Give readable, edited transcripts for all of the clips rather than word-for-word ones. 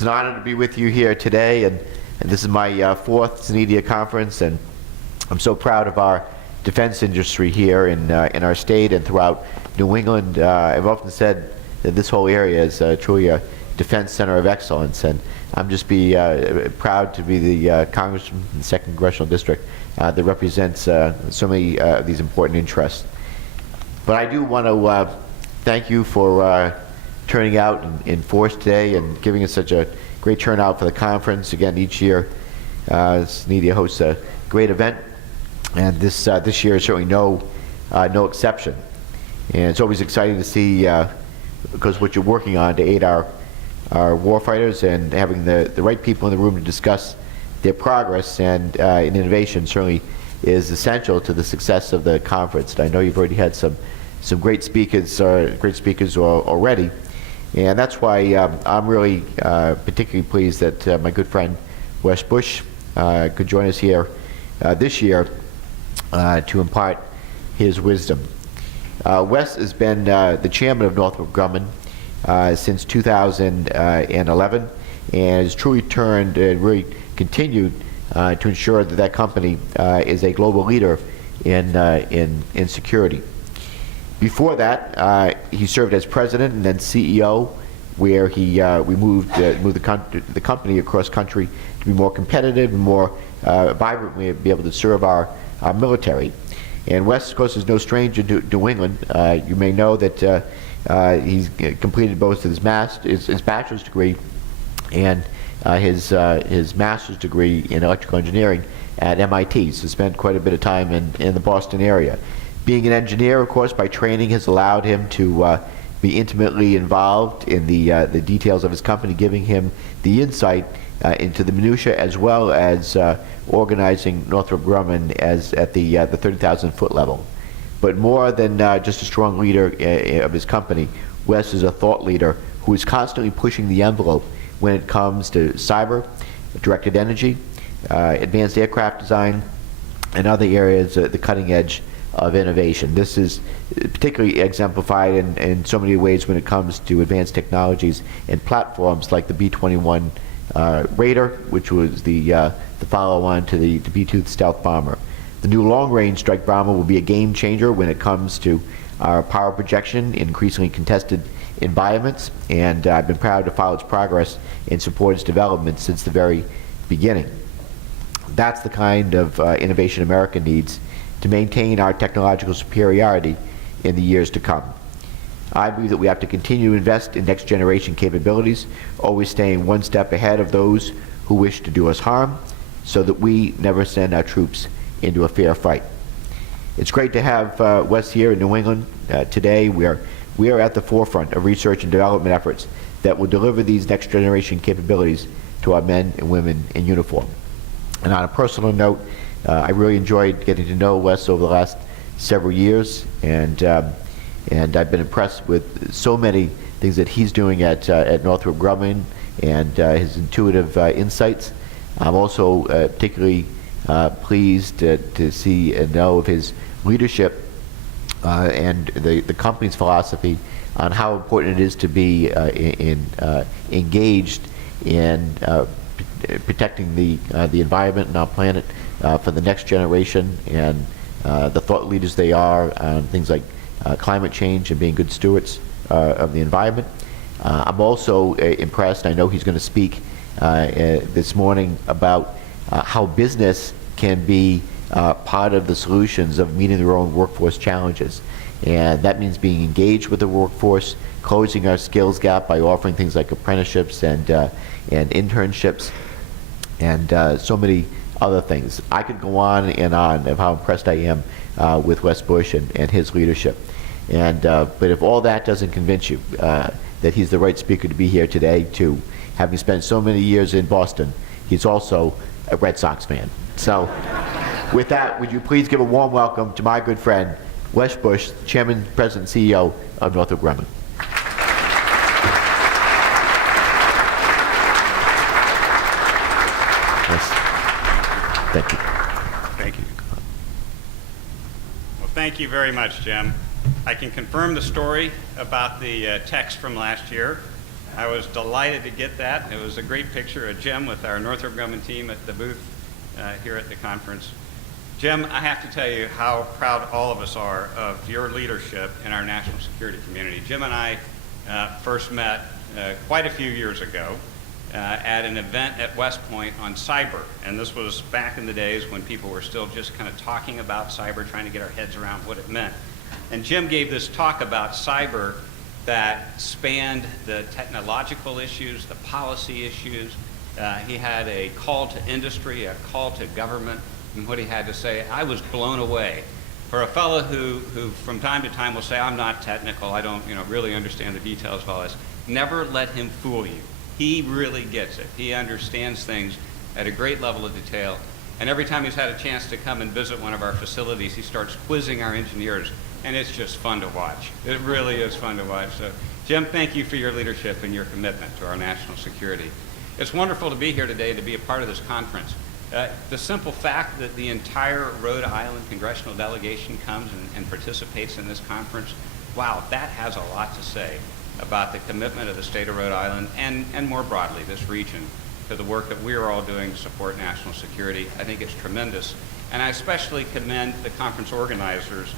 It's an honor to be with you here today, and this is my fourth SENEDIA conference, and I'm so proud of our defense industry here in our state and throughout New England. I've often said that this whole area is truly a defense center of excellence, and I'm just proud to be the congressman in the 2nd Congressional District that represents so many of these important interests. But I do want to thank you for turning out in force today and giving us such a great turnout for the conference. Again, each year SENEDIA hosts a great event, and this year is certainly no exception. And it's always exciting to see because what you're working on to aid our warfighters, and having the right people in the room to discuss their progress and in innovation certainly is essential to the success of the conference. And I know you've already had some great speakers already, and that's why I'm really particularly pleased that my good friend Wes Bush could join us here this year to impart his wisdom. Wes has been the chairman of Northrop Grumman since 2011, and has truly turned and really continued to ensure that that company is a global leader in security. Before that, he served as president and then CEO, where we moved the company across country to be more competitive and more vibrantly be able to serve our military. And Wes, of course, is no stranger to New England. You may know that he's completed both his bachelor's degree and his master's degree in electrical engineering at MIT. So spent quite a bit of time in the Boston area. Being an engineer, of course, by training has allowed him to be intimately involved in the details of his company, giving him the insight into the minutia, as well as organizing Northrop Grumman at the 30,000-foot level. But more than just a strong leader of his company, Wes is a thought leader who is constantly pushing the envelope when it comes to cyber, directed energy, advanced aircraft design, and other areas at the cutting edge of innovation. This is particularly exemplified in so many ways when it comes to advanced technologies and platforms like the B-21 Raider, which was the follow-on to the B-2 stealth bomber. The new long-range strike bomber will be a game changer when it comes to our power projection in increasingly contested environments, and I've been proud to follow its progress and support its development since the very beginning. That's the kind of innovation America needs to maintain our technological superiority in the years to come. I believe that we have to continue to invest in next-generation capabilities, always staying one step ahead of those who wish to do us harm, so that we never send our troops into a fair fight. It's great to have Wes here in New England today. We are at the forefront of research and development efforts that will deliver these next-generation capabilities to our men and women in uniform. And on a personal note, I really enjoyed getting to know Wes over the last several years, and I've been impressed with so many things that he's doing at Northrop Grumman and his intuitive insights. I'm also particularly pleased to see and know of his leadership and the company's philosophy on how important it is to be engaged in protecting the environment and our planet for the next generation, and the thought leaders they are on things like climate change and being good stewards of the environment. I'm also impressed, I know he's going to speak this morning about how business can be part of the solutions of meeting their own workforce challenges. And that means being engaged with the workforce, closing our skills gap by offering things like apprenticeships and internships, and so many other things. I could go on and on of how impressed I am with Wes Bush and his leadership. And but if all that doesn't convince you that he's the right speaker to be here today, to having spent so many years in Boston, he's also a Red Sox fan. So with that, would you please give a warm welcome to my good friend Wes Bush, Chairman, President, and CEO of Northrop Grumman. Thank you. Thank you. Well, thank you very much, Jim. I can confirm the story about the text from last year. I was delighted to get that. It was a great picture of Jim with our Northrop Grumman team at the booth here at the conference. Jim, I have to tell you how proud all of us are of your leadership in our national security community. Jim and I first met quite a few years ago at an event at West Point on cyber. And this was back in the days when people were still just kind of talking about cyber, trying to get our heads around what it meant. And Jim gave this talk about cyber that spanned the technological issues, the policy issues. He had a call to industry, a call to government, and what he had to say. I was blown away. For a fellow who from time to time will say, I'm not technical, I don't really understand the details of all this, never let him fool you. He really gets it. He understands things at a great level of detail. And every time he's had a chance to come and visit one of our facilities, he starts quizzing our engineers. And it's just fun to watch. It really is fun to watch. So, Jim, thank you for your leadership and your commitment to our national security. It's wonderful to be here today and to be a part of this conference. The simple fact that the entire Rhode Island congressional delegation comes and participates in this conference, wow, that has a lot to say about the commitment of the state of Rhode Island and more broadly this region to the work that we're all doing to support national security. I think it's tremendous. And I especially commend the conference organizers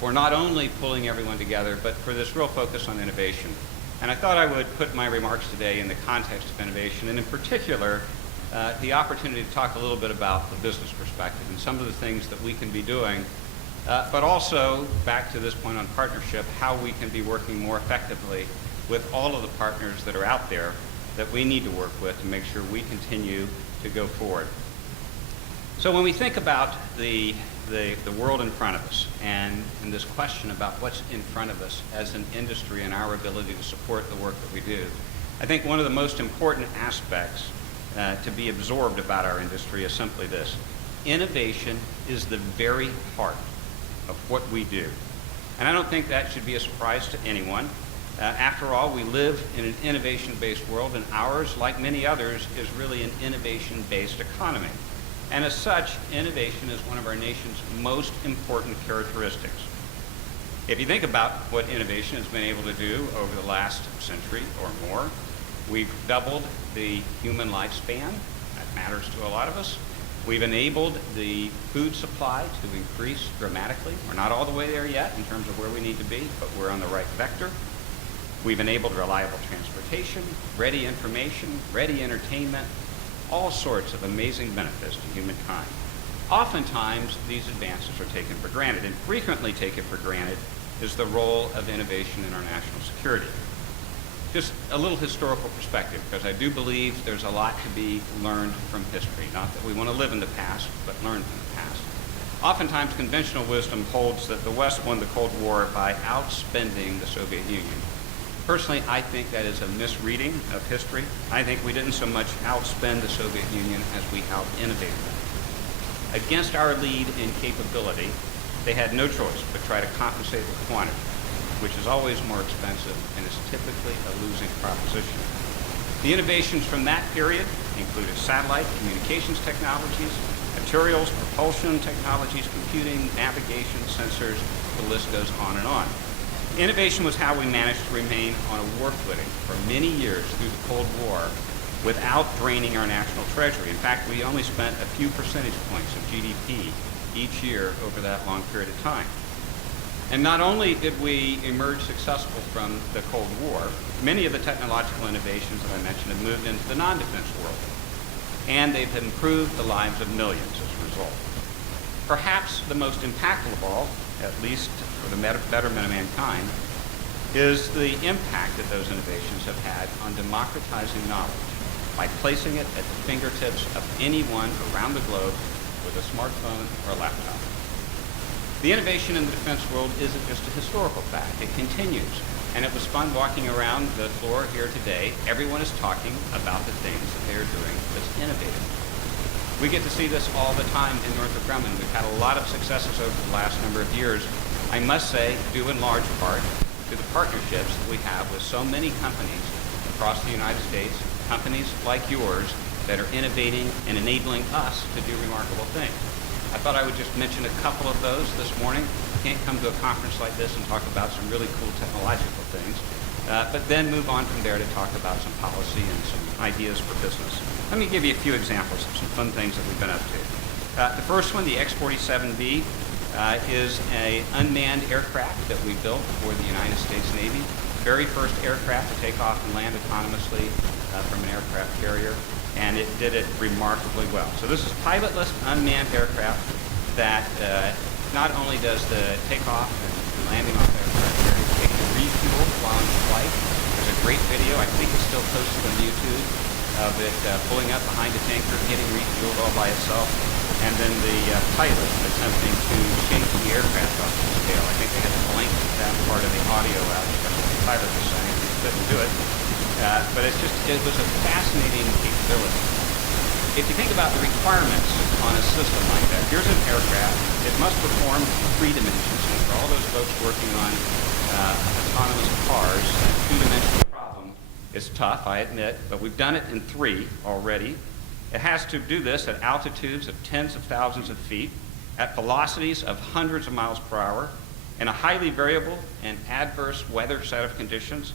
for not only pulling everyone together, but for this real focus on innovation. And I thought I would put my remarks today in the context of innovation, and in particular, the opportunity to talk a little bit about the business perspective and some of the things that we can be doing, but also, back to this point on partnership, how we can be working more effectively with all of the partners that are out there that we need to work with to make sure we continue to go forward. So when we think about the world in front of us and this question about what's in front of us as an industry and our ability to support the work that we do, I think one of the most important aspects to be absorbed about our industry is simply this. Innovation is the very heart of what we do. And I don't think that should be a surprise to anyone. After all, we live in an innovation-based world, and ours, like many others, is really an innovation-based economy. And as such, innovation is one of our nation's most important characteristics. If you think about what innovation has been able to do over the last century or more, we've doubled the human lifespan. That matters to a lot of us. We've enabled the food supply to increase dramatically. We're not all the way there yet in terms of where we need to be, but we're on the right vector. We've enabled reliable transportation, ready information, ready entertainment, all sorts of amazing benefits to humankind. Oftentimes, these advances are taken for granted, and frequently taken for granted is the role of innovation in our national security. Just a little historical perspective, because I do believe there's a lot to be learned from history. Not that we want to live in the past, but learn from the past. Oftentimes, conventional wisdom holds that the West won the Cold War by outspending the Soviet Union. Personally, I think that is a misreading of history. I think we didn't so much outspend the Soviet Union as we out-innovated them. Against our lead in capability, they had no choice but try to compensate with quantity, which is always more expensive and is typically a losing proposition. The innovations from that period included satellite communications technologies, materials, propulsion technologies, computing, navigation, sensors, the list goes on and on. Innovation was how we managed to remain on a war footing for many years through the Cold War without draining our national treasury. In fact, we only spent a few percentage points of GDP each year over that long period of time. And not only did we emerge successful from the Cold War, many of the technological innovations that I mentioned have moved into the non-defense world, and they've improved the lives of millions as a result. Perhaps the most impactful of all, at least for the betterment of mankind, is the impact that those innovations have had on democratizing knowledge by placing it at the fingertips of anyone around the globe with a smartphone or a laptop. The innovation in the defense world isn't just a historical fact. It continues. And it was fun walking around the floor here today. Everyone is talking about the things that they are doing that's innovative. We get to see this all the time in Northrop Grumman. We've had a lot of successes over the last number of years. I must say, due in large part to the partnerships that we have with so many companies across the United States, companies like yours that are innovating and enabling us to do remarkable things. I thought I would just mention a couple of those this morning. You can't come to a conference like this and talk about some really cool technological things but then move on from there to talk about some policy and some ideas for business. Let me give you a few examples of some fun things that we've been up to. The first one, the X-47B, is an unmanned aircraft that we built for the United States Navy. Very first aircraft to take off and land autonomously from an aircraft carrier, and it did it remarkably well. So this is pilotless unmanned aircraft that not only does the takeoff and landing off the aircraft carrier, it can refuel while in flight. There's a great video, I think it's still posted on YouTube, of it pulling up behind a tanker, getting refueled all by itself, and then the pilot attempting to shake the aircraft off its tail. I think they had to blank that part of the audio out because the pilot was saying he couldn't do it. But it was a fascinating capability. If you think about the requirements on a system like that, here's an aircraft. It must perform 3 dimensions. And for all those folks working on autonomous cars, a 2-dimensional problem is tough, I admit, but we've done it in 3 already. It has to do this at altitudes of tens of thousands of feet, at velocities of hundreds of miles per hour, in a highly variable and adverse weather set of conditions,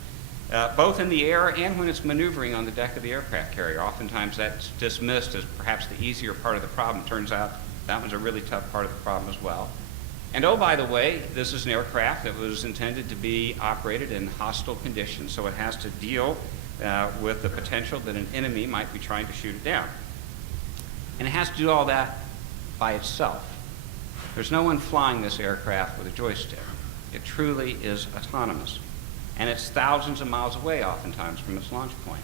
both in the air and when it's maneuvering on the deck of the aircraft carrier. Oftentimes that's dismissed as perhaps the easier part of the problem. Turns out that one's a really tough part of the problem as well. And oh, by the way, this is an aircraft that was intended to be operated in hostile conditions, so it has to deal with the potential that an enemy might be trying to shoot it down. And it has to do all that by itself. There's no one flying this aircraft with a joystick. It truly is autonomous. And it's thousands of miles away oftentimes from its launch point.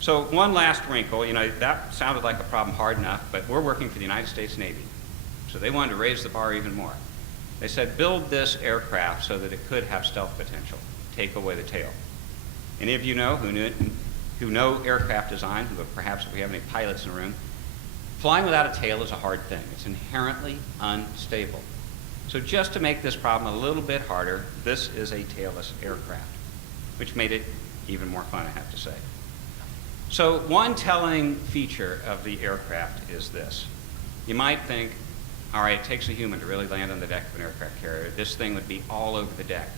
So one last wrinkle, that sounded like a problem hard enough, but we're working for the United States Navy. So they wanted to raise the bar even more. They said, build this aircraft so that it could have stealth potential, take away the tail. Any of you know who know aircraft design, who perhaps if we have any pilots in the room, flying without a tail is a hard thing. It's inherently unstable. So just to make this problem a little bit harder, this is a tailless aircraft, which made it even more fun, I have to say. So one telling feature of the aircraft is this. You might think, all right, it takes a human to really land on the deck of an aircraft carrier. This thing would be all over the deck.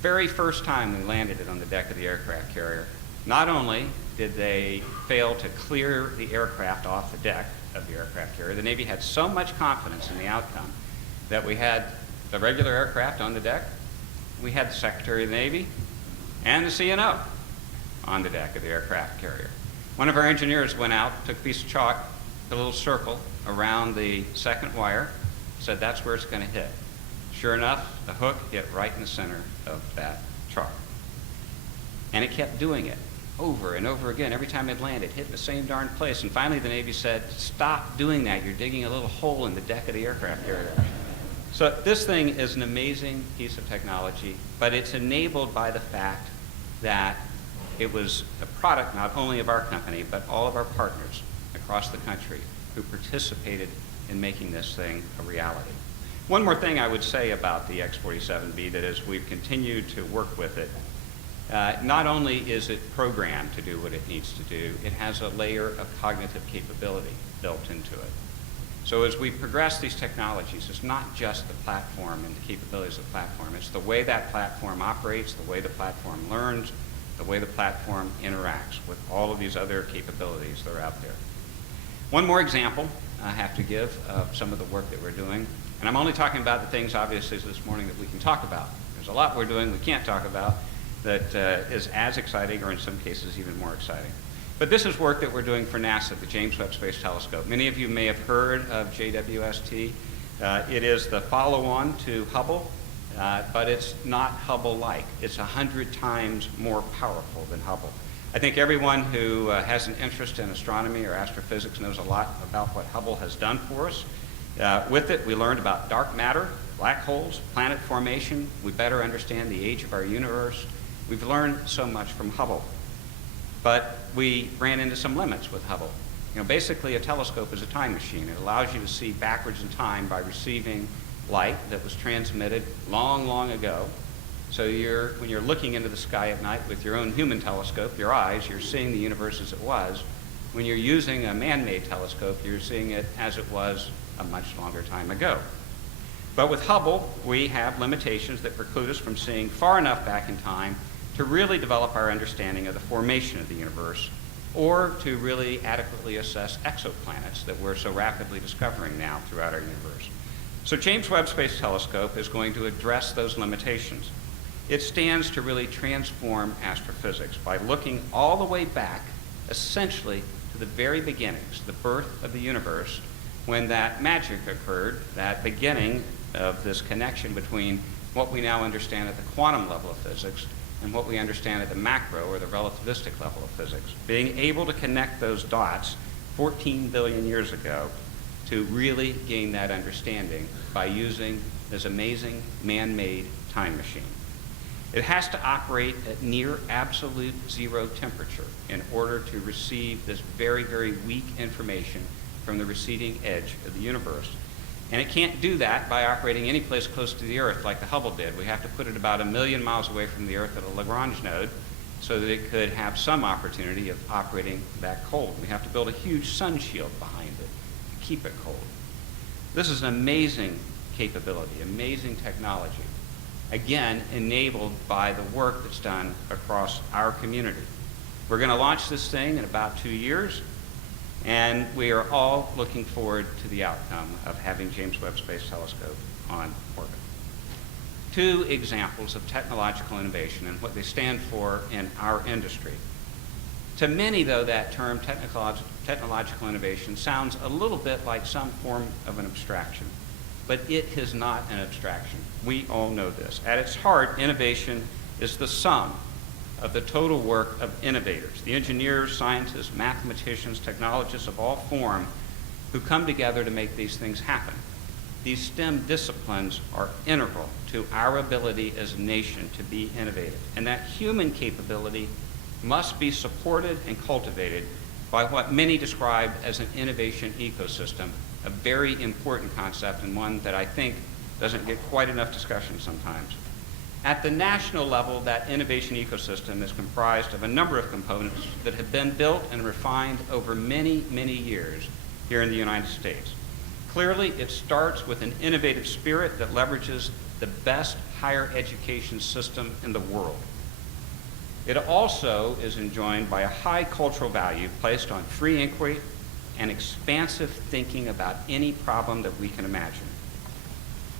Very first time we landed it on the deck of the aircraft carrier, not only did they fail to clear the aircraft off the deck of the aircraft carrier, the Navy had so much confidence in the outcome that we had the regular aircraft on the deck, we had the Secretary of the Navy, and the CNO on the deck of the aircraft carrier. One of our engineers went out, took a piece of chalk, put a little circle around the second wire, said that's where it's going to hit. Sure enough, the hook hit right in the center of that chalk. And it kept doing it over and over again. Every time it landed, it hit the same darn place. And finally the Navy said, stop doing that. You're digging a little hole in the deck of the aircraft carrier. So this thing is an amazing piece of technology, but it's enabled by the fact that it was a product not only of our company, but all of our partners across the country who participated in making this thing a reality. One more thing I would say about the X-47B, that as we've continued to work with it, not only is it programmed to do what it needs to do, it has a layer of cognitive capability built into it. So as we progress these technologies, it's not just the platform and the capabilities of the platform, it's the way that platform operates, the way the platform learns, the way the platform interacts with all of these other capabilities that are out there. One more example I have to give of some of the work that we're doing, and I'm only talking about the things obviously this morning that we can talk about. There's a lot we're doing we can't talk about that is as exciting or in some cases even more exciting. But this is work that we're doing for NASA, the James Webb Space Telescope. Many of you may have heard of JWST. It is the follow-on to Hubble, but it's not Hubble-like. It's 100 times more powerful than Hubble. I think everyone who has an interest in astronomy or astrophysics knows a lot about what Hubble has done for us. With it, we learned about dark matter, black holes, planet formation. We better understand the age of our universe. We've learned so much from Hubble. But we ran into some limits with Hubble. Basically a telescope is a time machine. It allows you to see backwards in time by receiving light that was transmitted long, long ago. So when you're looking into the sky at night with your own human telescope, your eyes, you're seeing the universe as it was. When you're using a man-made telescope, you're seeing it as it was a much longer time ago. But with Hubble, we have limitations that preclude us from seeing far enough back in time to really develop our understanding of the formation of the universe, or to really adequately assess exoplanets that we're so rapidly discovering now throughout our universe. So James Webb Space Telescope is going to address those limitations. It stands to really transform astrophysics by looking all the way back, essentially, to the very beginnings, the birth of the universe, when that magic occurred, that beginning of this connection between what we now understand at the quantum level of physics and what we understand at the macro or the relativistic level of physics. Being able to connect those dots 14 billion years ago to really gain that understanding by using this amazing man-made time machine. It has to operate at near absolute zero temperature in order to receive this very, very weak information from the receding edge of the universe. And it can't do that by operating any place close to the Earth like the Hubble did. We have to put it about 1 million miles away from the Earth at a Lagrange node so that it could have some opportunity of operating that cold. We have to build a huge sun shield behind it to keep it cold. This is an amazing capability, amazing technology. Again, enabled by the work that's done across our community. We're going to launch this thing in about 2 years, and we are all looking forward to the outcome of having James Webb Space Telescope on orbit. 2 examples of technological innovation and what they stand for in our industry. To many, though, that term technological innovation sounds a little bit like some form of an abstraction. But it is not an abstraction. We all know this. At its heart, innovation is the sum of the total work of innovators, the engineers, scientists, mathematicians, technologists of all form who come together to make these things happen. These STEM disciplines are integral to our ability as a nation to be innovative. And that human capability must be supported and cultivated by what many describe as an innovation ecosystem, a very important concept and one that I think doesn't get quite enough discussion sometimes. At the national level, that innovation ecosystem is comprised of a number of components that have been built and refined over many, many years here in the United States. Clearly, it starts with an innovative spirit that leverages the best higher education system in the world. It also is enjoined by a high cultural value placed on free inquiry and expansive thinking about any problem that we can imagine.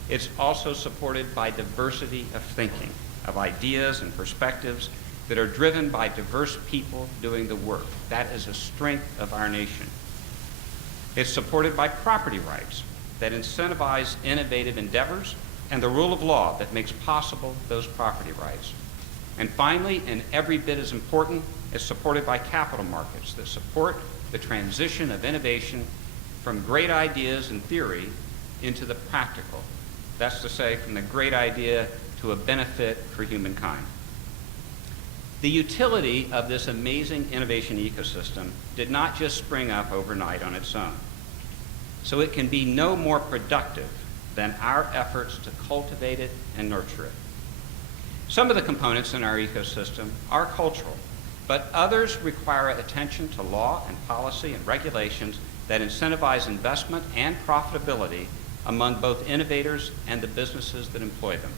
It's also supported by diversity of thinking, of ideas and perspectives that are driven by diverse people doing the work. That is a strength of our nation. It's supported by property rights that incentivize innovative endeavors and the rule of law that makes possible those property rights. And finally, and every bit as important, it's supported by capital markets that support the transition of innovation from great ideas and theory into the practical. That's to say, from the great idea to a benefit for humankind. The utility of this amazing innovation ecosystem did not just spring up overnight on its own. So it can be no more productive than our efforts to cultivate it and nurture it. Some of the components in our ecosystem are cultural, but others require attention to law and policy and regulations that incentivize investment and profitability among both innovators and the businesses that employ them.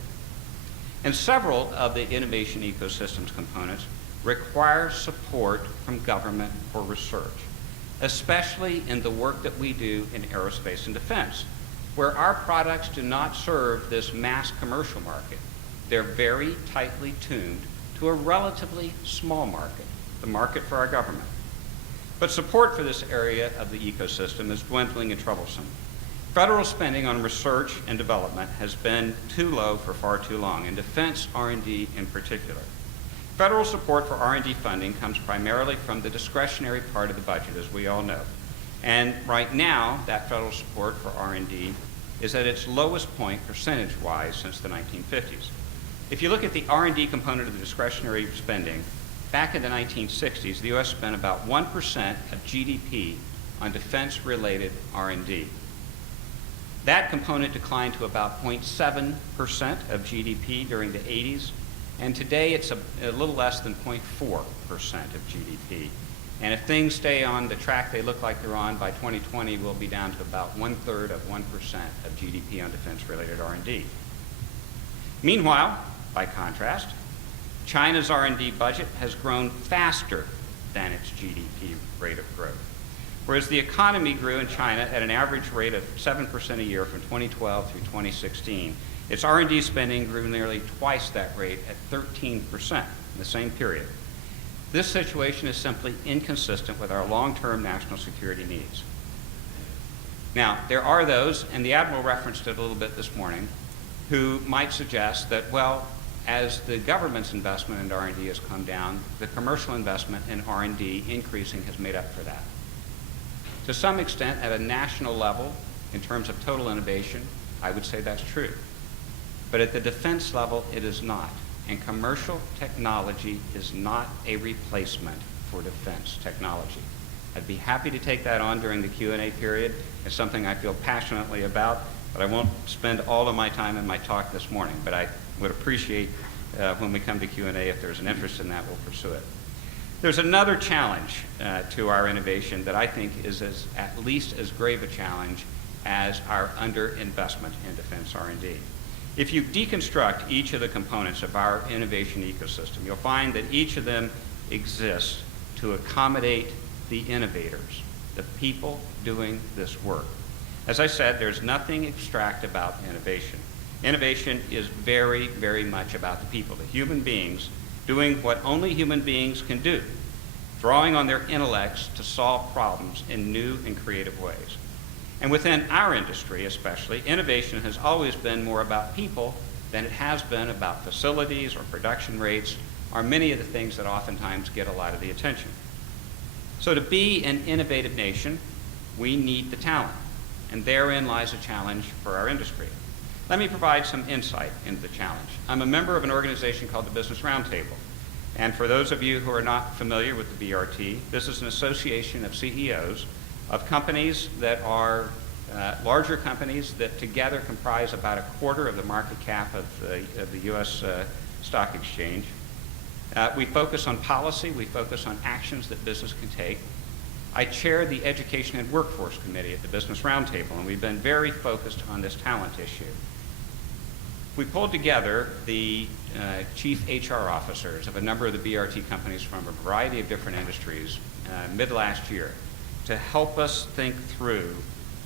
And several of the innovation ecosystem's components require support from government for research, especially in the work that we do in aerospace and defense, where our products do not serve this mass commercial market. They're very tightly tuned to a relatively small market, the market for our government. But support for this area of the ecosystem is dwindling and troublesome. Federal spending on research and development has been too low for far too long, and defense R&D in particular. Federal support for R&D funding comes primarily from the discretionary part of the budget, as we all know. And right now, that federal support for R&D is at its lowest point percentage-wise since the 1950s. If you look at the R&D component of the discretionary spending, back in the 1960s, the U.S. spent about 1% of GDP on defense-related R&D. That component declined to about 0.7% of GDP during the 80s, and today it's a little less than 0.4% of GDP. And if things stay on the track they look like they're on, by 2020 we'll be down to about 1/3 of 1% of GDP on defense-related R&D. Meanwhile, by contrast, China's R&D budget has grown faster than its GDP rate of growth. Whereas the economy grew in China at an average rate of 7% a year from 2012 through 2016, its R&D spending grew nearly twice that rate at 13% in the same period. This situation is simply inconsistent with our long-term national security needs. Now, there are those, and the Admiral referenced it a little bit this morning, who might suggest that, well, as the government's investment in R&D has come down, the commercial investment in R&D increasing has made up for that. To some extent, at a national level, in terms of total innovation, I would say that's true. But at the defense level, it is not. And commercial technology is not a replacement for defense technology. I'd be happy to take that on during the Q&A period. It's something I feel passionately about, but I won't spend all of my time in my talk this morning. But I would appreciate when we come to Q&A, if there's an interest in that, we'll pursue it. There's another challenge to our innovation that I think is at least as grave a challenge as our underinvestment in defense R&D. If you deconstruct each of the components of our innovation ecosystem, you'll find that each of them exists to accommodate the innovators, the people doing this work. As I said, there's nothing abstract about innovation. Innovation is very, very much about the people, the human beings doing what only human beings can do, drawing on their intellects to solve problems in new and creative ways. And within our industry especially, innovation has always been more about people than it has been about facilities or production rates or many of the things that oftentimes get a lot of the attention. So to be an innovative nation, we need the talent, and therein lies a challenge for our industry. Let me provide some insight into the challenge. I'm a member of an organization called the Business Roundtable, and for those of you who are not familiar with the BRT, this is an association of CEOs of companies that are larger companies that together comprise about a quarter of the market cap of the U.S. Stock Exchange. We focus on policy, we focus on actions that business can take. I chair the Education and Workforce Committee at the Business Roundtable, and we've been very focused on this talent issue. We pulled together the chief HR officers of a number of the BRT companies from a variety of different industries mid-last year to help us think through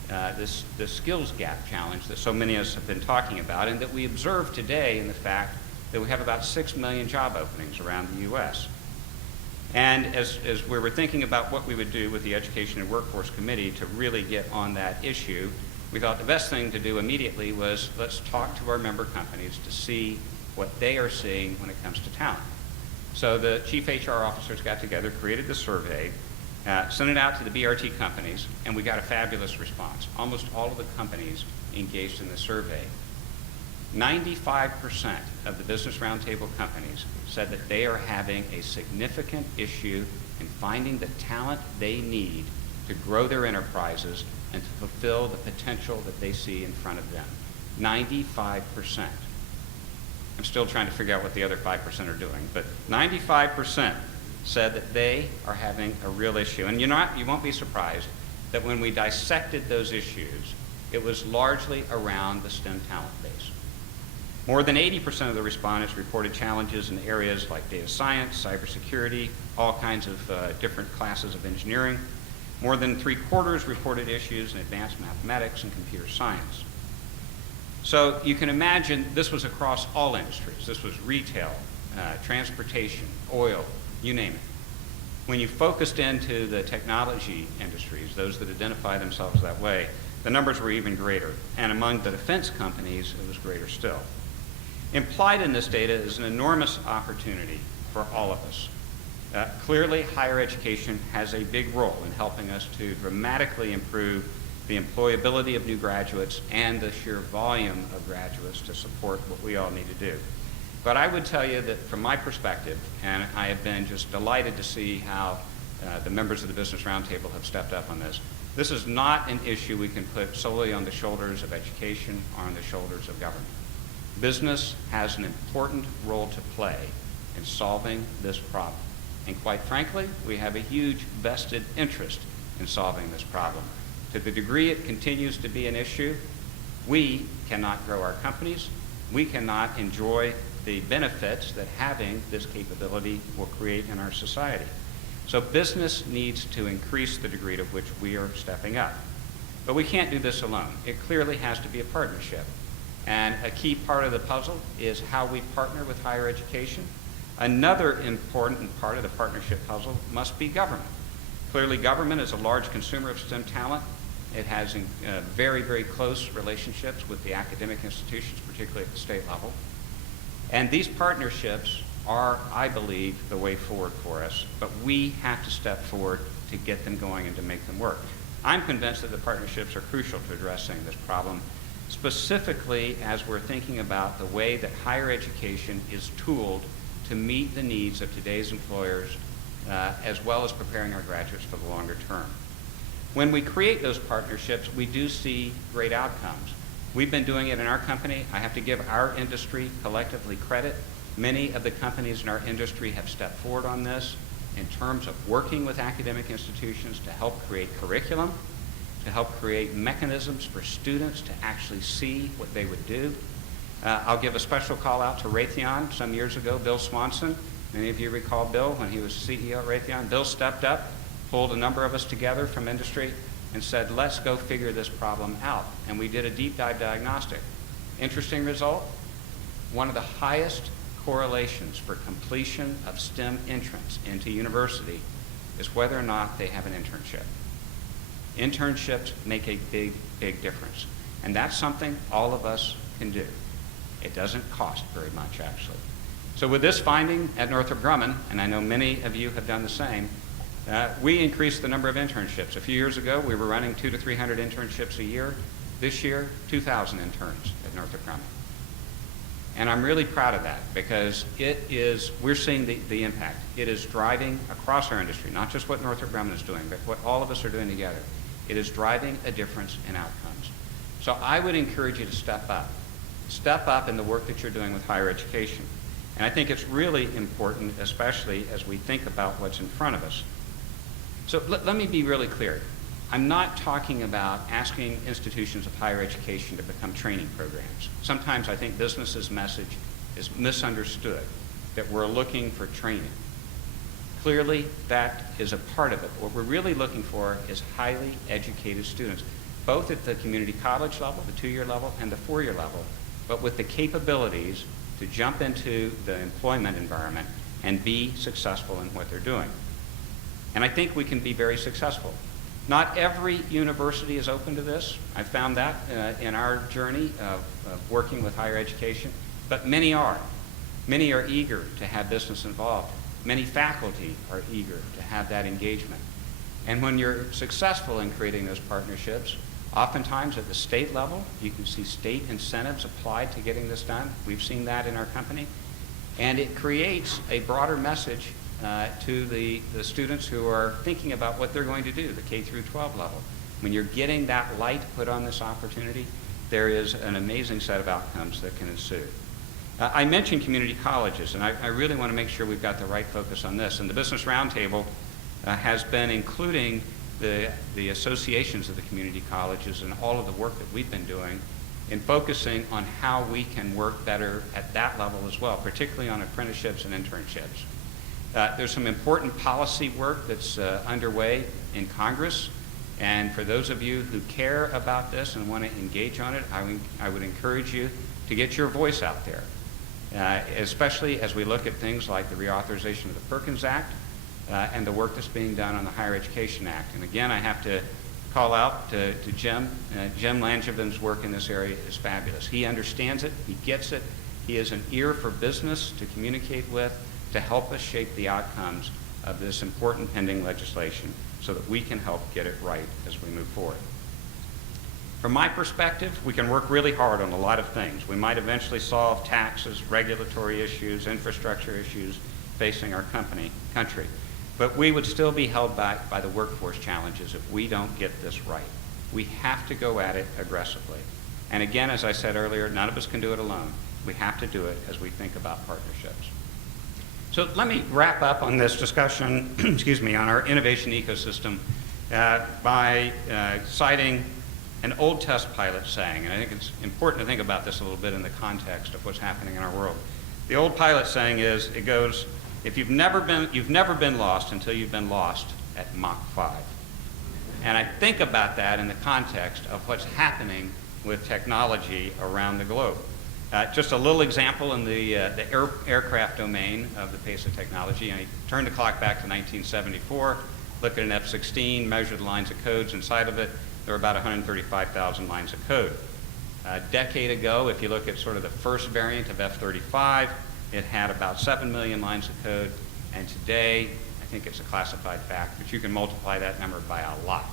the skills gap challenge that so many of us have been talking about, and that we observe today in the fact that we have about 6 million job openings around the U.S. And as we were thinking about what we would do with the Education and Workforce Committee to really get on that issue, we thought the best thing to do immediately was let's talk to our member companies to see what they are seeing when it comes to talent. So the chief HR officers got together, created the survey, sent it out to the BRT companies, and we got a fabulous response. Almost all of the companies engaged in the survey. 95% of the Business Roundtable companies said that they are having a significant issue in finding the talent they need to grow their enterprises and to fulfill the potential that they see in front of them. 95%. I'm still trying to figure out what the other 5% are doing, but 95% said that they are having a real issue. And you won't be surprised that when we dissected those issues, it was largely around the STEM talent base. More than 80% of the respondents reported challenges in areas like data science, cybersecurity, all kinds of different classes of engineering. More than 3/4 reported issues in advanced mathematics and computer science. So you can imagine this was across all industries. This was retail, transportation, oil, you name it. When you focused into the technology industries, those that identify themselves that way, the numbers were even greater. And among the defense companies, it was greater still. Implied in this data is an enormous opportunity for all of us. Clearly, higher education has a big role in helping us to dramatically improve the employability of new graduates and the sheer volume of graduates to support what we all need to do. But I would tell you that from my perspective, and I have been just delighted to see how the members of the Business Roundtable have stepped up on this, this is not an issue we can put solely on the shoulders of education or on the shoulders of government. Business has an important role to play in solving this problem. And quite frankly, we have a huge vested interest in solving this problem. To the degree it continues to be an issue, we cannot grow our companies, we cannot enjoy the benefits that having this capability will create in our society. So business needs to increase the degree to which we are stepping up. But we can't do this alone. It clearly has to be a partnership. And a key part of the puzzle is how we partner with higher education. Another important part of the partnership puzzle must be government. Clearly, government is a large consumer of STEM talent. It has very, very close relationships with the academic institutions, particularly at the state level. And these partnerships are, I believe, the way forward for us, but we have to step forward to get them going and to make them work. I'm convinced that the partnerships are crucial to addressing this problem, specifically as we're thinking about the way that higher education is tooled to meet the needs of today's employers, as well as preparing our graduates for the longer term. When we create those partnerships, we do see great outcomes. We've been doing it in our company. I have to give our industry collectively credit. Many of the companies in our industry have stepped forward on this in terms of working with academic institutions to help create curriculum, to help create mechanisms for students to actually see what they would do. I'll give a special call out to Raytheon. Some years ago, Bill Swanson, many of you recall Bill when he was CEO at Raytheon. Bill stepped up, pulled a number of us together from industry and said, let's go figure this problem out. And we did a deep dive diagnostic. Interesting result, one of the highest correlations for completion of STEM entrance into university is whether or not they have an internship. Internships make a big, big difference. And that's something all of us can do. It doesn't cost very much, actually. So with this finding at Northrop Grumman, and I know many of you have done the same, we increased the number of internships. A few years ago, we were running 200 to 300 internships a year. This year, 2,000 interns at Northrop Grumman. And I'm really proud of that because we're seeing the impact. It is driving across our industry, not just what Northrop Grumman is doing, but what all of us are doing together. It is driving a difference in outcomes. So I would encourage you to step up. Step up in the work that you're doing with higher education. And I think it's really important, especially as we think about what's in front of us. So let me be really clear. I'm not talking about asking institutions of higher education to become training programs. Sometimes I think business's message is misunderstood, that we're looking for training. Clearly, that is a part of it. What we're really looking for is highly educated students, both at the community college level, the 2-year level, and the 4-year level, but with the capabilities to jump into the employment environment and be successful in what they're doing. And I think we can be very successful. Not every university is open to this. I found that in our journey of working with higher education, but many are. Many are eager to have business involved. Many faculty are eager to have that engagement. And when you're successful in creating those partnerships, oftentimes at the state level, you can see state incentives applied to getting this done. We've seen that in our company. And it creates a broader message to the students who are thinking about what they're going to do, the K through 12 level. When you're getting that light put on this opportunity, there is an amazing set of outcomes that can ensue. I mentioned community colleges, and I really want to make sure we've got the right focus on this. And the Business Roundtable has been including the associations of the community colleges and all of the work that we've been doing in focusing on how we can work better at that level as well, particularly on apprenticeships and internships. There's some important policy work that's underway in Congress, and for those of you who care about this and want to engage on it, I would encourage you to get your voice out there, especially as we look at things like the reauthorization of the Perkins Act and the work that's being done on the Higher Education Act. And again, I have to call out to Jim. Jim Langevin's work in this area is fabulous. He understands it, he gets it, he has an ear for business to communicate with, to help us shape the outcomes of this important pending legislation so that we can help get it right as we move forward. From my perspective, we can work really hard on a lot of things. We might eventually solve taxes, regulatory issues, infrastructure issues facing our country. But we would still be held back by the workforce challenges if we don't get this right. We have to go at it aggressively. And again, as I said earlier, none of us can do it alone. We have to do it as we think about partnerships. So let me wrap up on this discussion, on our innovation ecosystem by citing An old test pilot saying, and I think it's important to think about this a little bit in the context of what's happening in our world. The old pilot saying is, it goes, if you've never been lost until you've been lost at Mach 5. And I think about that in the context of what's happening with technology around the globe. Just a little example in the aircraft domain of the pace of technology. I turn the clock back to 1974, look at an F-16, measure the lines of codes inside of it. There were about 135,000 lines of code. A decade ago, if you look at sort of the first variant of F-35, it had about 7 million lines of code. And today, I think it's a classified fact, but you can multiply that number by a lot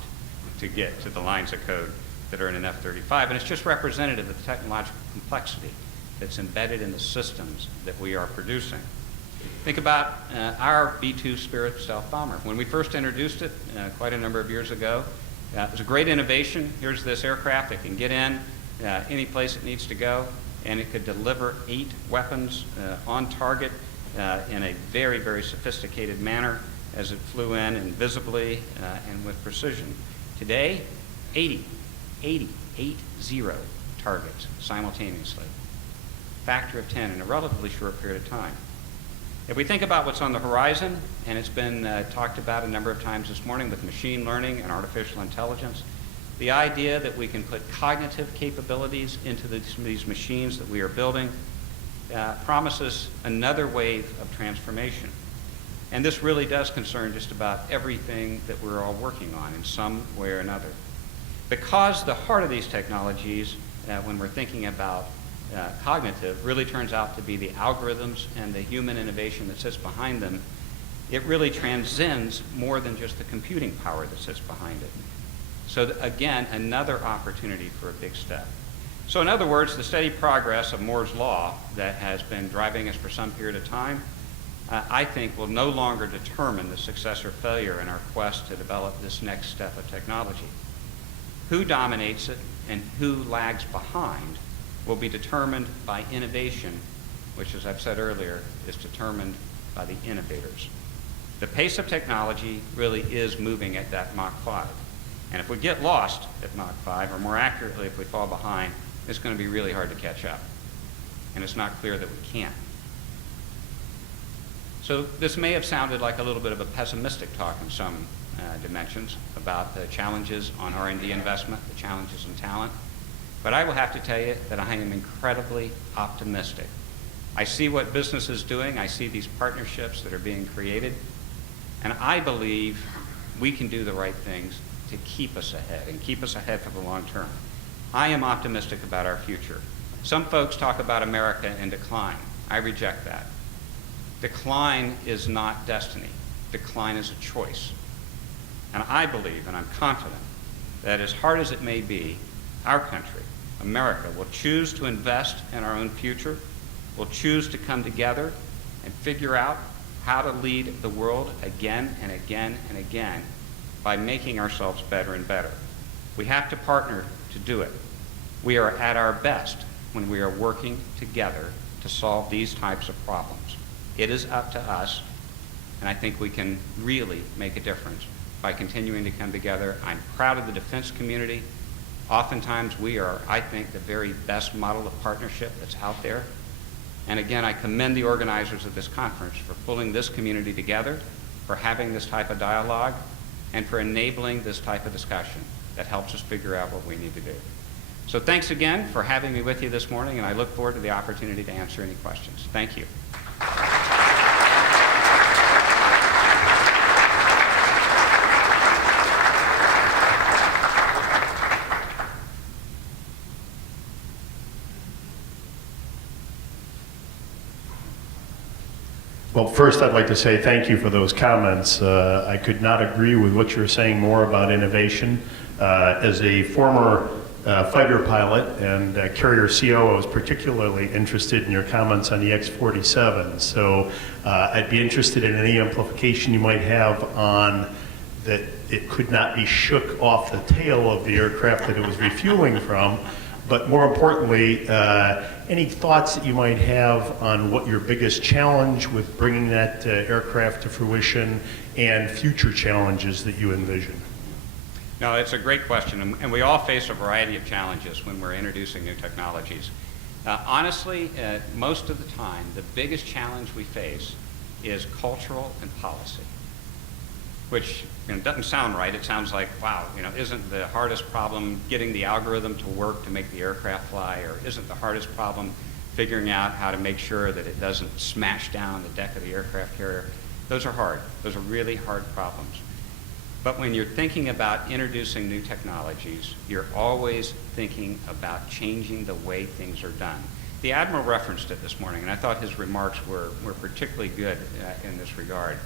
to get to the lines of code that are in an F-35. And it's just representative of the technological complexity that's embedded in the systems that we are producing. Think about our B-2 Spirit stealth bomber. When we first introduced it quite a number of years ago, it was a great innovation. Here's this aircraft that can get in any place it needs to go, and it could deliver 8 weapons on target in a very, very sophisticated manner as it flew in invisibly and with precision. Today, 80 targets simultaneously. Factor of 10 in a relatively short period of time. If we think about what's on the horizon, and it's been talked about a number of times this morning with machine learning and artificial intelligence, the idea that we can put cognitive capabilities into these machines that we are building promises another wave of transformation. And this really does concern just about everything that we're all working on in some way or another. Because the heart of these technologies, when we're thinking about cognitive, really turns out to be the algorithms and the human innovation that sits behind them, it really transcends more than just the computing power that sits behind it. So again, another opportunity for a big step. So in other words, the steady progress of Moore's Law that has been driving us for some period of time, I think will no longer determine the success or failure in our quest to develop this next step of technology. Who dominates it and who lags behind will be determined by innovation, which, as I've said earlier, is determined by the innovators. The pace of technology really is moving at that Mach 5. And if we get lost at Mach 5, or more accurately, if we fall behind, it's going to be really hard to catch up. And it's not clear that we can. So this may have sounded like a little bit of a pessimistic talk in some dimensions about the challenges on R&D investment, the challenges in talent. But I will have to tell you that I am incredibly optimistic. I see what business is doing. I see these partnerships that are being created. And I believe we can do the right things to keep us ahead and keep us ahead for the long term. I am optimistic about our future. Some folks talk about America in decline. I reject that. Decline is not destiny. Decline is a choice. And I believe, and I'm confident, that as hard as it may be, our country, America, will choose to invest in our own future, will choose to come together and figure out how to lead the world again and again and again by making ourselves better and better. We have to partner to do it. We are at our best when we are working together to solve these types of problems. It is up to us, and I think we can really make a difference by continuing to come together. I'm proud of the defense community. Oftentimes we are, I think, the very best model of partnership that's out there. And again, I commend the organizers of this conference for pulling this community together, for having this type of dialogue, and for enabling this type of discussion that helps us figure out what we need to do. So thanks again for having me with you this morning, and I look forward to the opportunity to answer any questions. Thank you. Well, first I'd like to say thank you for those comments. I could not agree with what you're saying more about innovation. As a former fighter pilot and carrier CO, I was particularly interested in your comments on the X-47. So I'd be interested in any amplification you might have on that it could not be shook off the tail of the aircraft that it was refueling from. But more importantly, any thoughts that you might have on what your biggest challenge with bringing that aircraft to fruition and future challenges that you envision? No, it's a great question, and we all face a variety of challenges when we're introducing new technologies. Honestly, most of the time, the biggest challenge we face is cultural and policy, which doesn't sound right. It sounds like, wow, isn't the hardest problem getting the algorithm to work to make the aircraft fly, or isn't the hardest problem figuring out how to make sure that it doesn't smash down the deck of the aircraft carrier? Those are hard. Those are really hard problems. But when you're thinking about introducing new technologies, you're always thinking about changing the way things are done. The Admiral referenced it this morning, and I thought his remarks were particularly good in this regard.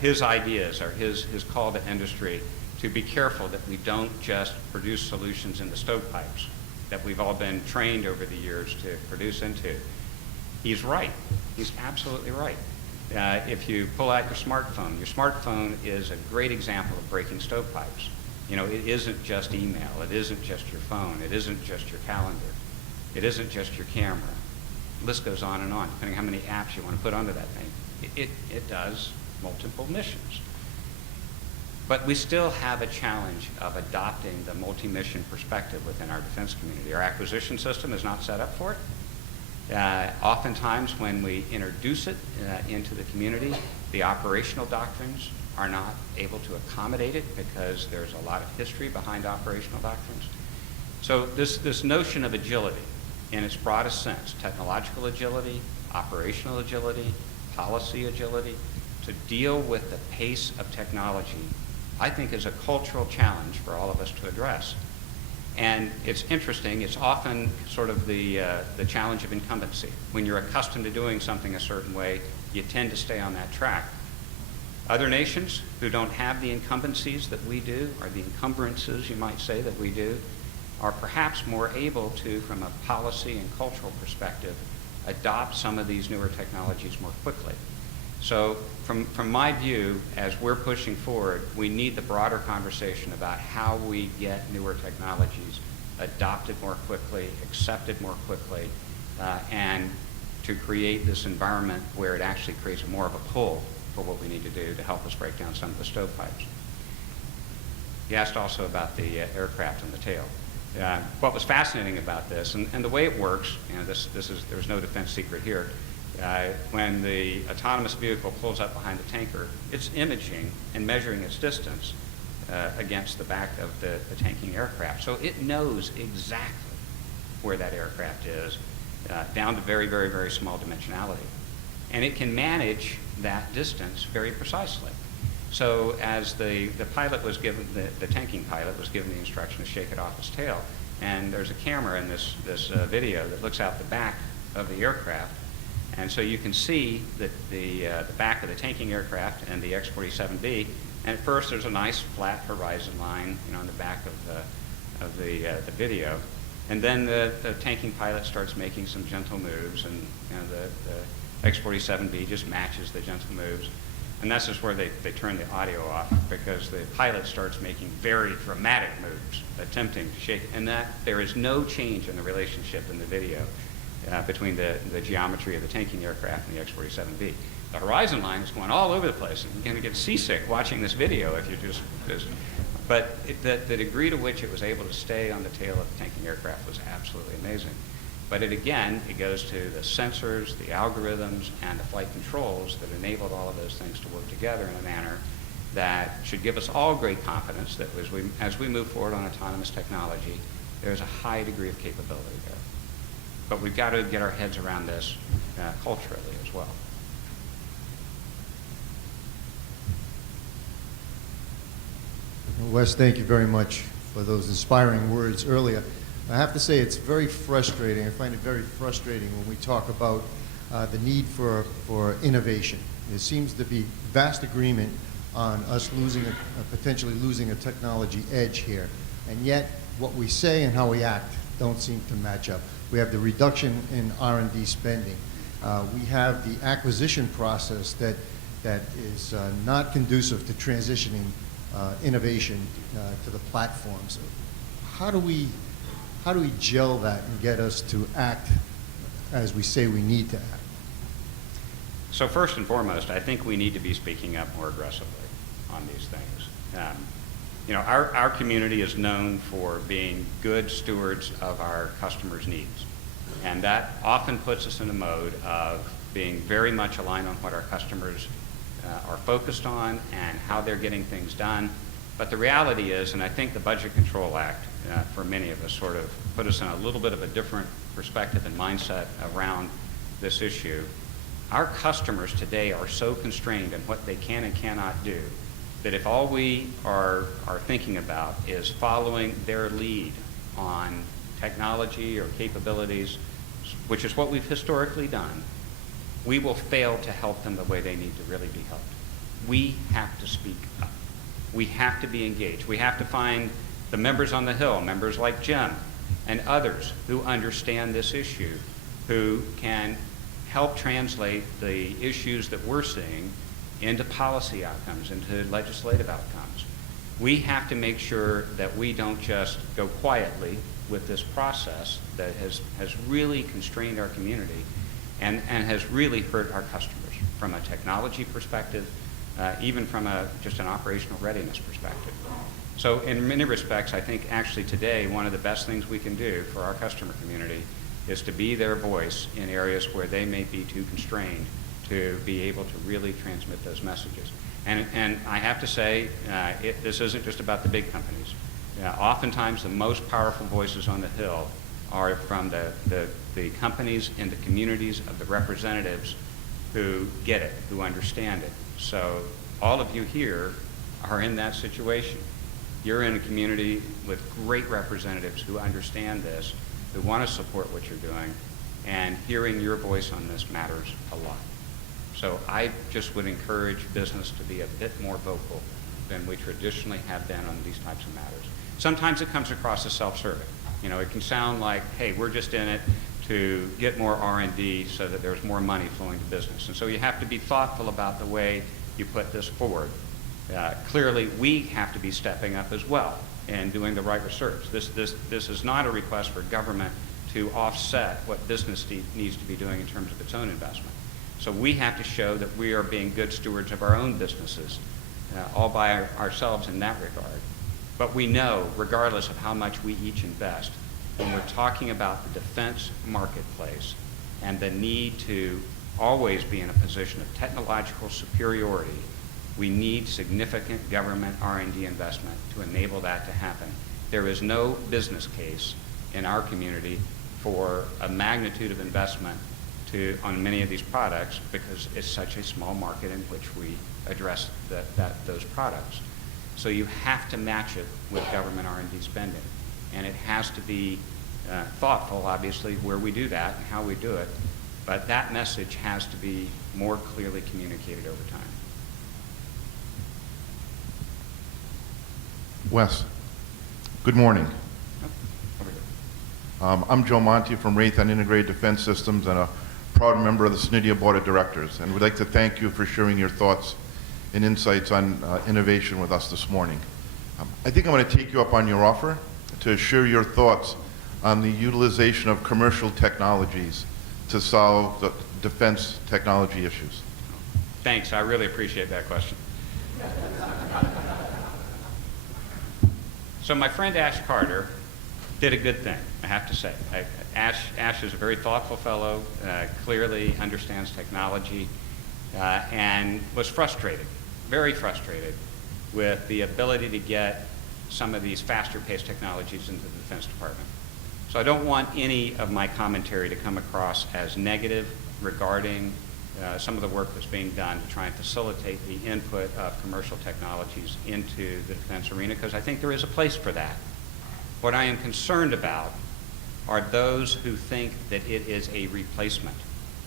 His ideas are his call to industry to be careful that we don't just produce solutions in the stovepipes that we've all been trained over the years to produce into. He's right. He's absolutely right. If you pull out your smartphone is a great example of breaking stovepipes. It isn't just email. It isn't just your phone. It isn't just your calendar. It isn't just your camera. The list goes on and on, depending how many apps you want to put onto that thing. It does multiple missions. But we still have a challenge of adopting the multi-mission perspective within our defense community. Our acquisition system is not set up for it. Oftentimes when we introduce it into the community, the operational doctrines are not able to accommodate it because there's a lot of history behind operational doctrines. So this notion of agility in its broadest sense, technological agility, operational agility, policy agility, to deal with the pace of technology, I think is a cultural challenge for all of us to address. And it's interesting, it's often sort of the challenge of incumbency. When you're accustomed to doing something a certain way, you tend to stay on that track. Other nations who don't have the incumbencies that we do, or the encumbrances, you might say, that we do, are perhaps more able to, from a policy and cultural perspective, adopt some of these newer technologies more quickly. So from my view, as we're pushing forward, we need the broader conversation about how we get newer technologies adopted more quickly, accepted more quickly, and to create this environment where it actually creates more of a pull for what we need to do to help us break down some of the stovepipes. You asked also about the aircraft and the tail. What was fascinating about this, and the way it works, there's no defense secret here, when the autonomous vehicle pulls up behind the tanker, it's imaging and measuring its distance against the back of the tanking aircraft. So it knows exactly where that aircraft is, down to very, very, very small dimensionality. And it can manage that distance very precisely. So as the pilot was given, the tanking pilot was given the instruction to shake it off his tail, and there's a camera in this video that looks out the back of the aircraft. And so you can see that the back of the tanking aircraft and the X-47B. And at first, there's a nice flat horizon line, on the back of the video. And then the tanking pilot starts making some gentle moves, and the X-47B just matches the gentle moves. And this is where they turn the audio off, because the pilot starts making very dramatic moves, attempting to shake. And that there is no change in the relationship in the video between the geometry of the tanking aircraft and the X-47B. The horizon line is going all over the place, and you're going to get seasick watching this video if you just but the degree to which it was able to stay on the tail of the tanking aircraft was absolutely amazing. But it goes to the sensors, the algorithms, and the flight controls that enabled all of those things to work together in a manner that should give us all great confidence that as we move forward on autonomous technology, there's a high degree of capability there. But we've got to get our heads around this culturally as well. Wes, thank you very much for those inspiring words earlier. I have to say it's very frustrating. I find it very frustrating when we talk about the need for innovation. There seems to be vast agreement on us potentially losing a technology edge here, and yet what we say and how we act don't seem to match up. We have the reduction in R&D spending. We have the acquisition process that is not conducive to transitioning innovation to the platforms. How do we gel that and get us to act as we say we need to act? So first and foremost, I think we need to be speaking up more aggressively on these things. You know, our community is known for being good stewards of our customers' needs. And that often puts us in a mode of being very much aligned on what our customers are focused on and how they're getting things done. But the reality is, and I think the Budget Control Act, for many of us, sort of put us in a little bit of a different perspective and mindset around this issue. Our customers today are so constrained in what they can and cannot do that if all we are thinking about is following their lead on technology or capabilities, which is what we've historically done, we will fail to help them the way they need to really be helped. We have to speak up. We have to be engaged. We have to find the members on the Hill, members like Jim and others who understand this issue, who can help translate the issues that we're seeing into policy outcomes, into legislative outcomes. We have to make sure that we don't just go quietly with this process that has really constrained our community and has really hurt our customers from a technology perspective, even from just an operational readiness perspective. So in many respects, I think actually today one of the best things we can do for our customer community is to be their voice in areas where they may be too constrained to be able to really transmit those messages. And I have to say, this isn't just about the big companies. Oftentimes the most powerful voices on the Hill are from the companies in the communities of the representatives who get it, who understand it. So all of you here are in that situation. You're in a community with great representatives who understand this, who want to support what you're doing, and hearing your voice on this matters a lot. So I just would encourage business to be a bit more vocal than we traditionally have been on these types of matters. Sometimes it comes across as self-serving. You know, it can sound like, hey, we're just in it to get more R&D so that there's more money flowing to business. And so you have to be thoughtful about the way you put this forward. Clearly, we have to be stepping up as well and doing the right research. This is not a request for government to offset what business needs to be doing in terms of its own investment. So we have to show that we are being good stewards of our own businesses, all by ourselves in that regard. But we know, regardless of how much we each invest, when we're talking about the defense marketplace and the need to always be in a position of technological superiority, we need significant government R&D investment to enable that to happen. There is no business case in our community for a magnitude of investment on many of these products because it's such a small market in which we address those products. So you have to match it with government R&D spending. And it has to be thoughtful, obviously, where we do that and how we do it. But that message has to be more clearly communicated over time. Wes, good morning. Over here. I'm Joe Monti from Raytheon Integrated Defense Systems and a proud member of the SENEDIA Board of Directors. And we'd like to thank you for sharing your thoughts and insights on innovation with us this morning. I think I'm going to take you up on your offer to share your thoughts on the utilization of commercial technologies to solve the defense technology issues. Thanks. I really appreciate that question. So my friend Ash Carter did a good thing, I have to say. Ash is a very thoughtful fellow, clearly understands technology, and was frustrated, very frustrated, with the ability to get some of these faster-paced technologies into the Defense Department. So I don't want any of my commentary to come across as negative regarding some of the work that's being done to try and facilitate the input of commercial technologies into the defense arena, because I think there is a place for that. What I am concerned about are those who think that it is a replacement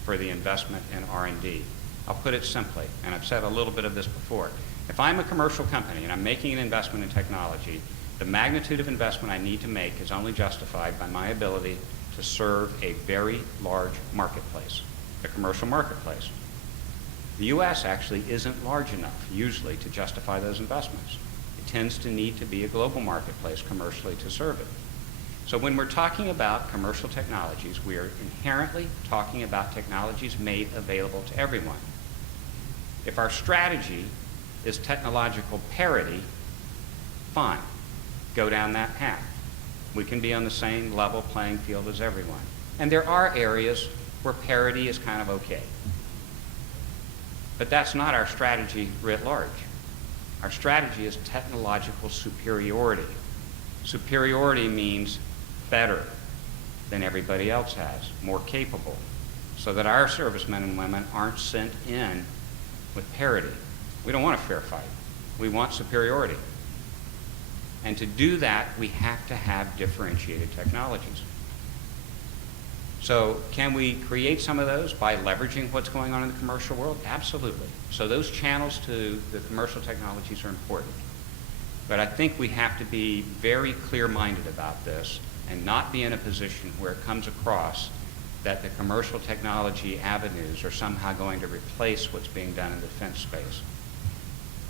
for the investment in R&D. I'll put it simply, and I've said a little bit of this before. If I'm a commercial company and I'm making an investment in technology, the magnitude of investment I need to make is only justified by my ability to serve a very large marketplace, the commercial marketplace. The U.S. actually isn't large enough, usually, to justify those investments. It tends to need to be a global marketplace commercially to serve it. So when we're talking about commercial technologies, we are inherently talking about technologies made available to everyone. If our strategy is technological parity, fine. Go down that path. We can be on the same level playing field as everyone. And there are areas where parity is kind of okay. But that's not our strategy writ large. Our strategy is technological superiority. Superiority means better than everybody else has, more capable, so that our servicemen and women aren't sent in with parity. We don't want a fair fight. We want superiority. And to do that, we have to have differentiated technologies. So can we create some of those by leveraging what's going on in the commercial world? Absolutely. So those channels to the commercial technologies are important. But I think we have to be very clear-minded about this and not be in a position where it comes across that the commercial technology avenues are somehow going to replace what's being done in the defense space.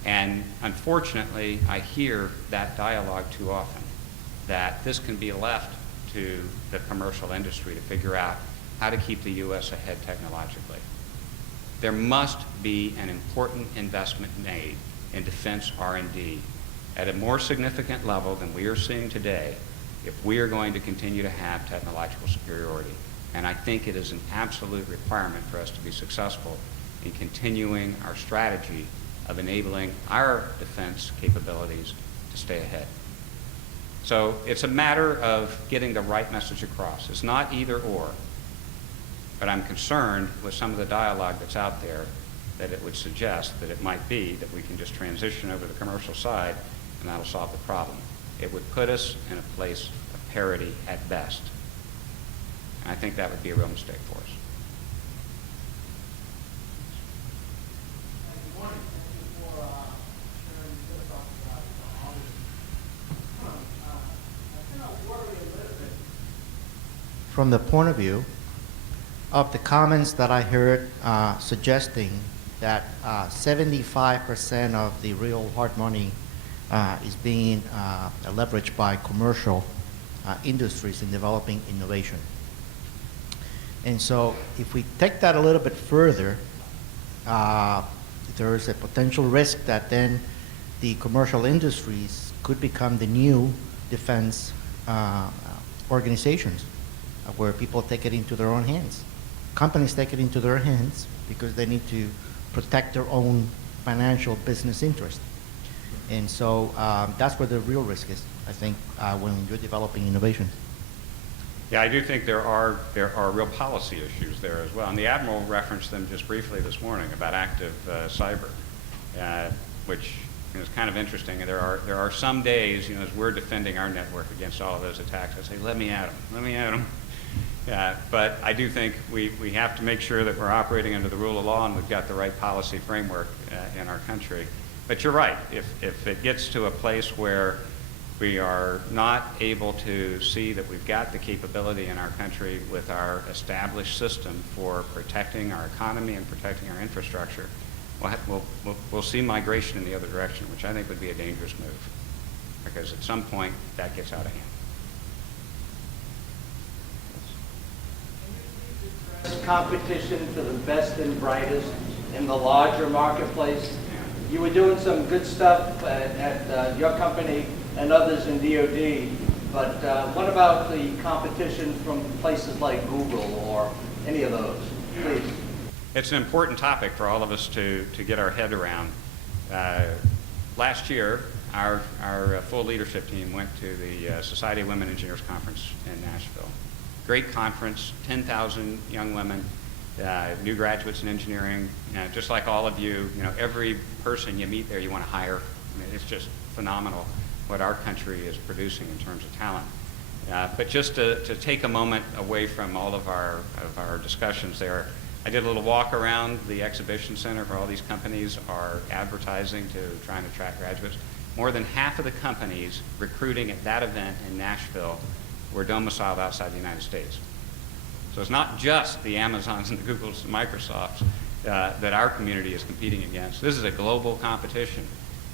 And unfortunately, I hear that dialogue too often, that this can be left to the commercial industry to figure out how to keep the U.S. ahead technologically. There must be an important investment made in defense R&D at a more significant level than we are seeing today if we are going to continue to have technological superiority. And I think it is an absolute requirement for us to be successful in continuing our strategy of enabling our defense capabilities to stay ahead. So it's a matter of getting the right message across. It's not either or, but I'm concerned with some of the dialogue that's out there that it would suggest that it might be that we can just transition over to the commercial side and that'll solve the problem. It would put us in a place of parity at best. And I think that would be a real mistake for us. From the point of view of the comments that I heard suggesting that 75% of the real hard money is being leveraged by commercial industries in developing innovation. And so if we take that a little bit further, there is a potential risk that then the commercial industries could become the new defense organizations, where people take it into their own hands. Companies take it into their hands because they need to protect their own financial business interest. And so that's where the real risk is, I think, when you're developing innovation. Yeah, I do think there are real policy issues there as well. And the Admiral referenced them just briefly this morning about active cyber, which is kind of interesting. And there are some days, as we're defending our network against all of those attacks, I say, let me at them, let me at them. But I do think we have to make sure that we're operating under the rule of law and we've got the right policy framework in our country. But you're right. If it gets to a place where we are not able to see that we've got the capability in our country with our established system for protecting our economy and protecting our infrastructure, we'll see migration in the other direction, which I think would be a dangerous move, because at some point that gets out of hand. Competition for the best and brightest in the larger marketplace. You were doing some good stuff at your company and others in DoD, but what about the competition from places like Google or any of those, please? It's an important topic for all of us to get our head around. Last year, our full leadership team went to the Society of Women Engineers Conference in Nashville. Great conference, 10,000 young women, new graduates in engineering. Just like all of you, every person you meet there you want to hire. I mean, it's just phenomenal what our country is producing in terms of talent. But just to take a moment away from all of our discussions there, I did a little walk around the exhibition center where all these companies are advertising to try and attract graduates. More than half of the companies recruiting at that event in Nashville were domiciled outside the United States. So it's not just the Amazons and the Googles and Microsofts that our community is competing against. This is a global competition.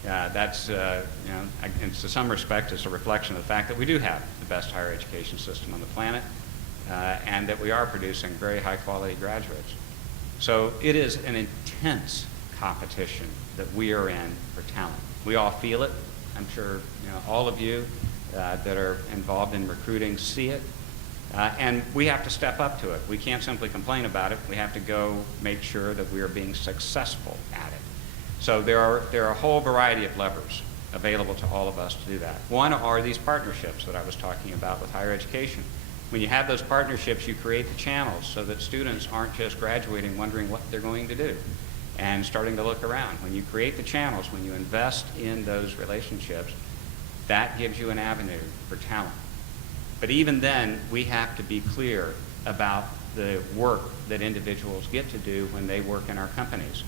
That's, and to some respect, it's a reflection of the fact that we do have the best higher education system on the planet, and that we are producing very high-quality graduates. So it is an intense competition that we are in for talent. We all feel it. I I'm sure all of you that are involved in recruiting see it. And we have to step up to it. We can't simply complain about it. We have to go make sure that we are being successful at it. So there are a whole variety of levers available to all of us to do that. One are these partnerships that I was talking about with higher education. When you have those partnerships, you create the channels so that students aren't just graduating wondering what they're going to do and starting to look around. When you create the channels, when you invest in those relationships, that gives you an avenue for talent. But even then, we have to be clear about the work that individuals get to do when they work in our companies.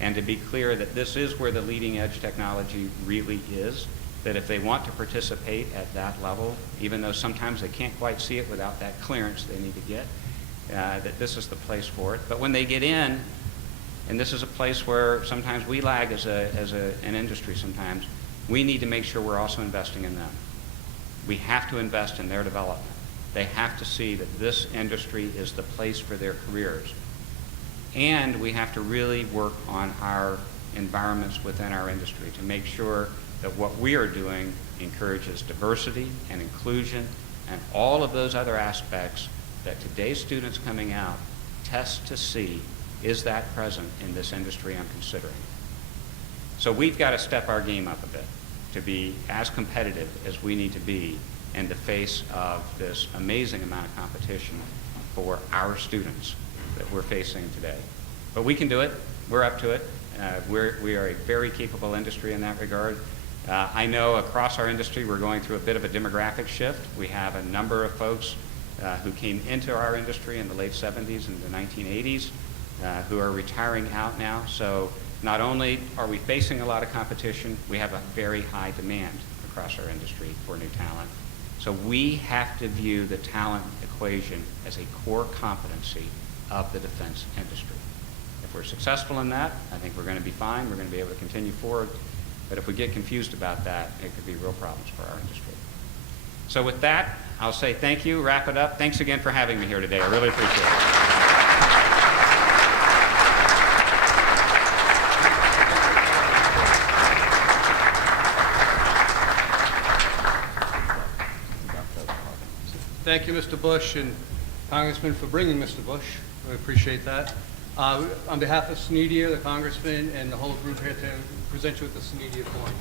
And to be clear that this is where the leading edge technology really is, that if they want to participate at that level, even though sometimes they can't quite see it without that clearance they need to get, that this is the place for it. But when they get in, and this is a place where sometimes we lag as an industry sometimes, we need to make sure we're also investing in them. We have to invest in their development. They have to see that this industry is the place for their careers. And we have to really work on our environments within our industry to make sure that what we are doing encourages diversity and inclusion and all of those other aspects that today's students coming out test to see, is that present in this industry I'm considering? So we've got to step our game up a bit to be as competitive as we need to be in the face of this amazing amount of competition for our students that we're facing today. But we can do it. We're up to it. We are a very capable industry in that regard. I know across our industry we're going through a bit of a demographic shift. We have a number of folks who came into our industry in the late 70s and the 1980s who are retiring out now. So not only are we facing a lot of competition, we have a very high demand across our industry for new talent. So we have to view the talent equation as a core competency of the defense industry. If we're successful in that, I think we're going to be fine. We're going to be able to continue forward. But if we get confused about that, it could be real problems for our industry. So with that, I'll say thank you, wrap it up. Thanks again for having me here today. I really appreciate it. Thank you, Mr. Bush, and Congressman for bringing Mr. Bush. I appreciate that. On behalf of SENEDIA, the Congressman, and the whole group here to present you with the SENEDIA coin.